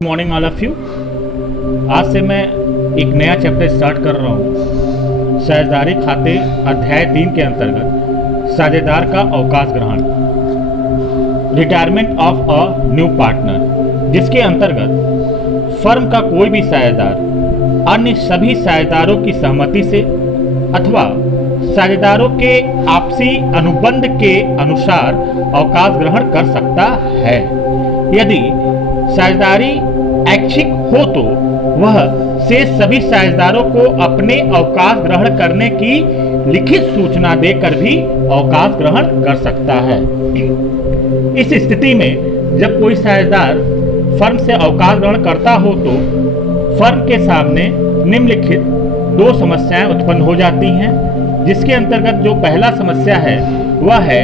Morning all of you. आज से मैं एक नया चैप्टर स्टार्ट कर रहा हूँ। साझेदारी खाते अध्याय 3 के अंतर्गत साझेदार का अवकाश ग्रहण, retirement of a new partner, जिसके अंतर्गत फर्म का कोई भी साझेदार अन्य सभी साझेदारों की सहमति से अथवा साझेदारों के आपसी अनुबंध के अनुसार अवकाश ग्रहण कर सकता है। यदि साझेदारी ऐच्छिक हो तो वह शेष सभी साझेदारों को अपने अवकाश ग्रहण करने की लिखित सूचना देकर भी अवकाश ग्रहण कर सकता है। इस स्थिति में जब कोई साझेदार फर्म से अवकाश ग्रहण करता हो तो फर्म के सामने निम्नलिखित दो समस्याएं उत्पन्न हो जाती हैं, जिसके अंतर्गत जो पहला समस्या है वह है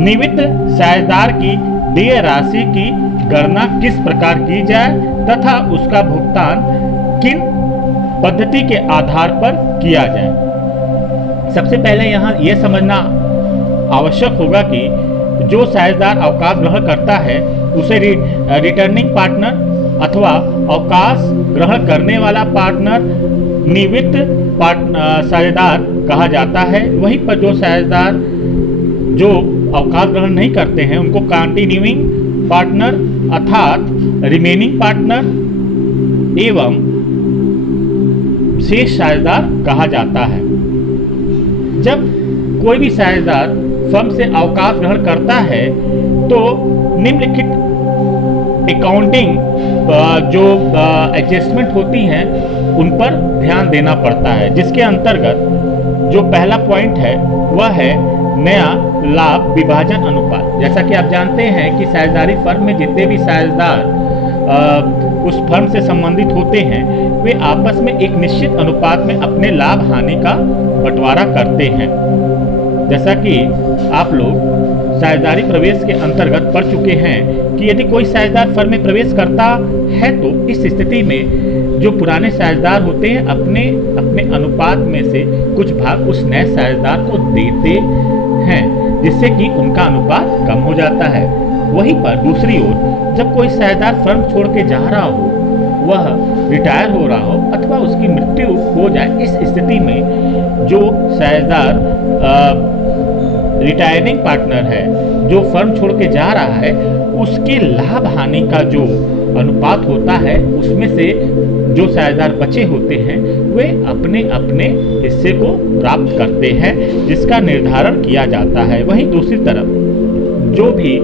निमित्त साझेदार की देय राशि की गणना किस प्रकार की जाए तथा उसका भुगतान किन पद्धति के आधार पर किया जाए। सबसे पहले यहाँ यह समझना आवश्यक होगा कि जो साझेदार अवकाश ग्रहण करता है उसे रिटर्निंग पार्टनर अथवा अवकाश ग्रहण करने वाला पार्टनर निवृत्त साझेदार कहा जाता है। वहीं पर जो साझेदार जो अवकाश ग्रहण नहीं करते हैं उनको कंटिन्यूइंग पार्टनर अर्थात रिमेनिंग पार्टनर एवं शेष साझेदार कहा जाता है। जब कोई भी साझेदार फर्म से अवकाश ग्रहण करता है तो निम्नलिखित अकाउंटिंग जो एडजस्टमेंट होती हैं उन पर ध्यान देना पड़ता है, जिसके अंतर्गत जो पहला पॉइंट है वह है नया लाभ विभाजन अनुपात। जैसा कि आप जानते हैं कि साझेदारी फर्म में जितने भी साझेदार उस फर्म से संबंधित होते हैं वे आपस में एक निश्चित अनुपात में अपने लाभ हानि का बंटवारा करते हैं। जैसा कि आप लोग साझेदारी प्रवेश के अंतर्गत पढ़ चुके हैं कि यदि कोई साझेदार फर्म में प्रवेश करता है तो इस स्थिति में जो पुराने साझेदार होते हैं अपने अपने अनुपात में से कुछ भाग उस नए साझेदार को देते हैं, जिससे कि उनका अनुपात कम हो जाता है। वहीं पर दूसरी ओर जब कोई साझेदार फर्म छोड़ के जा रहा हो, वह रिटायर हो रहा हो अथवा उसकी मृत्यु हो जाए, इस स्थिति में जो साझेदार रिटायरिंग पार्टनर है जो फर्म छोड़ के जा रहा है उसके लाभ हानि का जो अनुपात होता है उसमें से जो साझेदार बचे होते हैं वे अपने अपने हिस्से को प्राप्त करते हैं, जिसका निर्धारण किया जाता है। वहीं दूसरी तरफ जो भी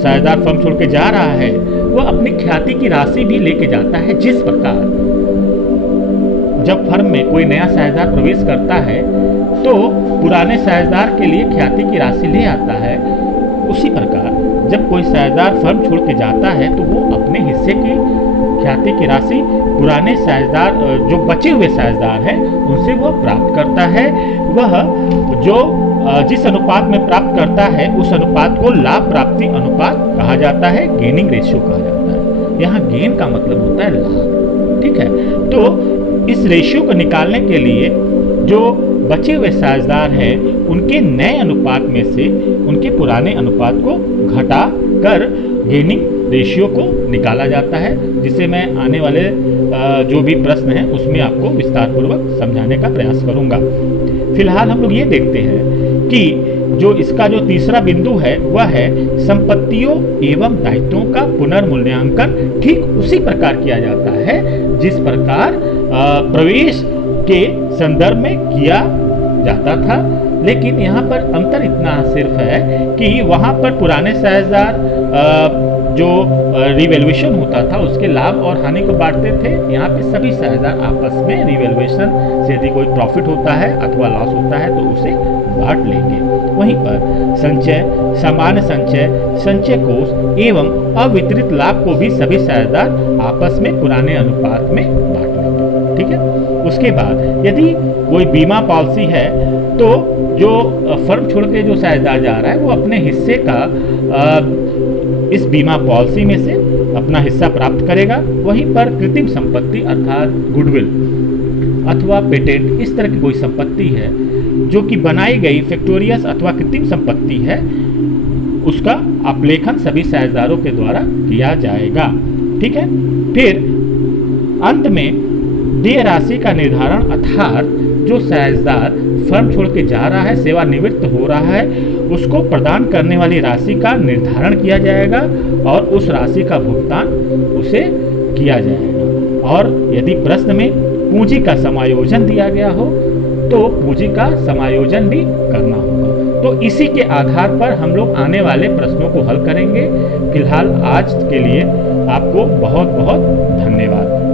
साझेदार फर्म छोड़ के जा रहा है वह अपनी ख्याति की राशि भी लेके जाता है। जिस प्रकार जब फर्म में कोई नया साझेदार प्रवेश करता है तो पुराने साझेदार के लिए ख्याति की राशि ले आता है, उसी प्रकार जब कोई साझेदार फर्म छोड़ के जाता है तो वो अपने हिस्से की ख्याति की राशि पुराने साझेदार जो बचे हुए साझेदार हैं उनसे वो प्राप्त करता है। वह जो जिस अनुपात में प्राप्त करता है उस अनुपात को लाभ प्राप्ति अनुपात कहा जाता है, गेनिंग रेशियो कहा जाता है। यहाँ गेन का मतलब होता है लाभ, ठीक है। तो इस रेशियो को निकालने के लिए जो बचे हुए साझेदार हैं उनके नए अनुपात में से उनके पुराने अनुपात को घटा कर गेनिंग रेशियो को निकाला जाता है, जिसे मैं आने वाले जो भी प्रश्न हैं उसमें आपको विस्तार पूर्वक समझाने का प्रयास करूंगा। फिलहाल हम लोग ये देखते हैं कि जो इसका जो तीसरा बिंदु है वह है संपत्तियों एवं दायित्वों का पुनर्मूल्यांकन ठीक उसी प्रकार किया जाता है जिस प्रकार प्रवेश के संदर्भ में किया जाता था। लेकिन यहाँ पर अंतर इतना सिर्फ है कि वहाँ पर पुराने साझेदार जो रिवैल्यूएशन होता था उसके लाभ और हानि को बांटते थे। यहाँ पे सभी साझेदार आपस में रिवैल्यूएशन से यदि कोई प्रॉफिट होता है अथवा लॉस होता है तो उसे बांट लेंगे। वहीं पर संचय, सामान्य संचय, संचय कोष एवं अवितरित लाभ को भी सभी साझेदार आपस में पुराने अनुपात में बांट लेंगे, ठीक है। उसके बाद यदि कोई बीमा पॉलिसी है तो जो फर्म छोड़ के जो साझेदार जा रहा है वो अपने हिस्से का इस बीमा पॉलिसी में से अपना हिस्सा प्राप्त करेगा। वहीं पर कृत्रिम संपत्ति अर्थात गुडविल अथवा पेटेंट इस तरह की कोई संपत्ति है जो कि बनाई गई फैक्टोरियस अथवा कृत्रिम संपत्ति है, उसका अपलेखन सभी साझेदारों के द्वारा किया जाएगा। ठीक है। फिर अंत में देय राशि का निर्धारण, अर्थात जो साझेदार फर्म छोड़ के जा रहा है, सेवानिवृत्त हो रहा है, उसको प्रदान करने वाली राशि का निर्धारण किया जाएगा और उस राशि का भुगतान उसे किया जाएगा। और यदि प्रश्न में पूंजी का समायोजन दिया गया हो तो पूंजी का समायोजन भी करना होगा। तो इसी के आधार पर हम लोग आने वाले प्रश्नों को हल करेंगे। फिलहाल आज के लिए आपको बहुत बहुत धन्यवाद।